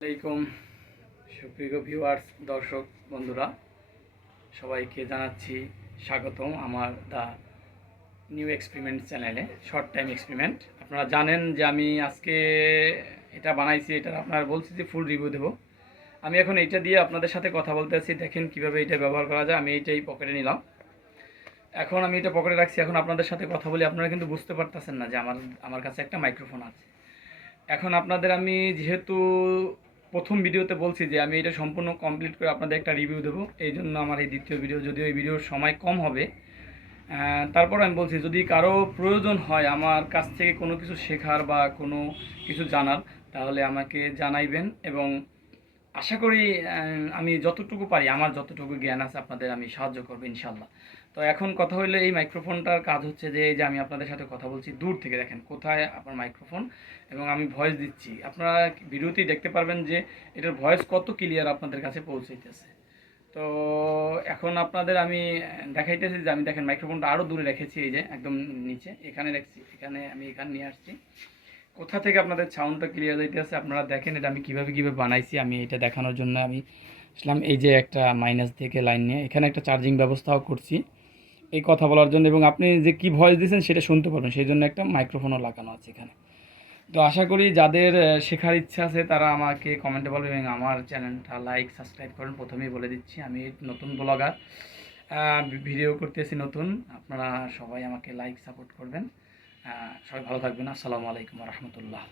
আসসালামাইকুম সুপ্রিয় ভিউয়ার্স দর্শক বন্ধুরা সবাইকে জানাচ্ছি স্বাগতম আমার দ্য নিউ এক্সপেরিমেন্ট চ্যানেলে শর্ট টাইম এক্সপেরিমেন্ট। আপনারা জানেন যে আমি আজকে এটা বানাইছি, এটা আপনারা বলছি যে ফুল রিভিউ দেবো। আমি এখন এইটা দিয়ে আপনাদের সাথে কথা বলতে আছি, দেখেন কিভাবে এটা ব্যবহার করা যায়। আমি এইটাই পকেটে নিলাম, এখন আমি এটা পকেটে রাখছি। এখন আপনাদের সাথে কথা বলি, আপনারা কিন্তু বুঝতে পারতেছেন না যে আমার কাছে একটা মাইক্রোফোন আছে। এখন আপনাদের আমি যেহেতু প্রথম ভিডিওতে বলছি যে আমি এটা সম্পূর্ণ কমপ্লিট করে আপনাদের একটা রিভিউ দেবো, এই জন্য আমার এই দ্বিতীয় ভিডিও, যদিও এই ভিডিওর সময় কম হবে, তারপর আমি বলছি যদি কারো প্রয়োজন হয় আমার কাছ থেকে কোনো কিছু শেখার বা কোনো কিছু জানার, তাহলে আমাকে জানাইবেন এবং আশা করি আমি যতটুকু পারি, আমার যতটুকু জ্ঞান আছে আপনাদের আমি সাহায্য করবো ইনশাল্লাহ। তো এখন কথা হইলে এই মাইক্রোফোনটার কাজ হচ্ছে যে এই যে আমি আপনাদের সাথে কথা বলছি দূর থেকে, দেখেন কোথায় আপনার মাইক্রোফোন এবং আমি ভয়েস দিচ্ছি। আপনারা ভিডিওতেই দেখতে পারবেন যে এটার ভয়েস কত ক্লিয়ার আপনাদের কাছে পৌঁছাইতেছে। তো এখন আপনাদের আমি দেখাইতেছি যে আমি দেখেন মাইক্রোফোনটা আরও দূরে রেখেছি, এই যে একদম নিচে এখানে রেখেছি, এখানে নিয়ে আসছি। কোথা থেকে আপনাদের সাউন্ডটা ক্লিয়ার যাইতেছে আপনারা দেখেন। এটা আমি কীভাবে বানাইছি আমি এটা দেখানোর জন্য আমি আসলাম। এই যে একটা মাইনাস থেকে লাইন নিয়ে এখানে একটা চার্জিং ব্যবস্থাও করছি এই কথা বলার জন্য, এবং আপনি যে কি ভয়েস দিয়েছেন সেটা শুনতে পারবেন, সেই জন্য একটা মাইক্রোফোনও লাগানো আছে এখানে। তো আশা করি যাদের শেখার ইচ্ছা আছে তারা আমাকে কমেন্টে বলবেন এবং আমার চ্যানেলটা লাইক সাবস্ক্রাইব করেন। প্রথমেই বলে দিচ্ছি আমি নতুন ব্লগার, ভিডিও করতেছি নতুন। আপনারা সবাই আমাকে লাইক সাপোর্ট করবেন। সবাই ভালো থাকবেন। আসসালামু আলাইকুম রহমতুল্লাহ।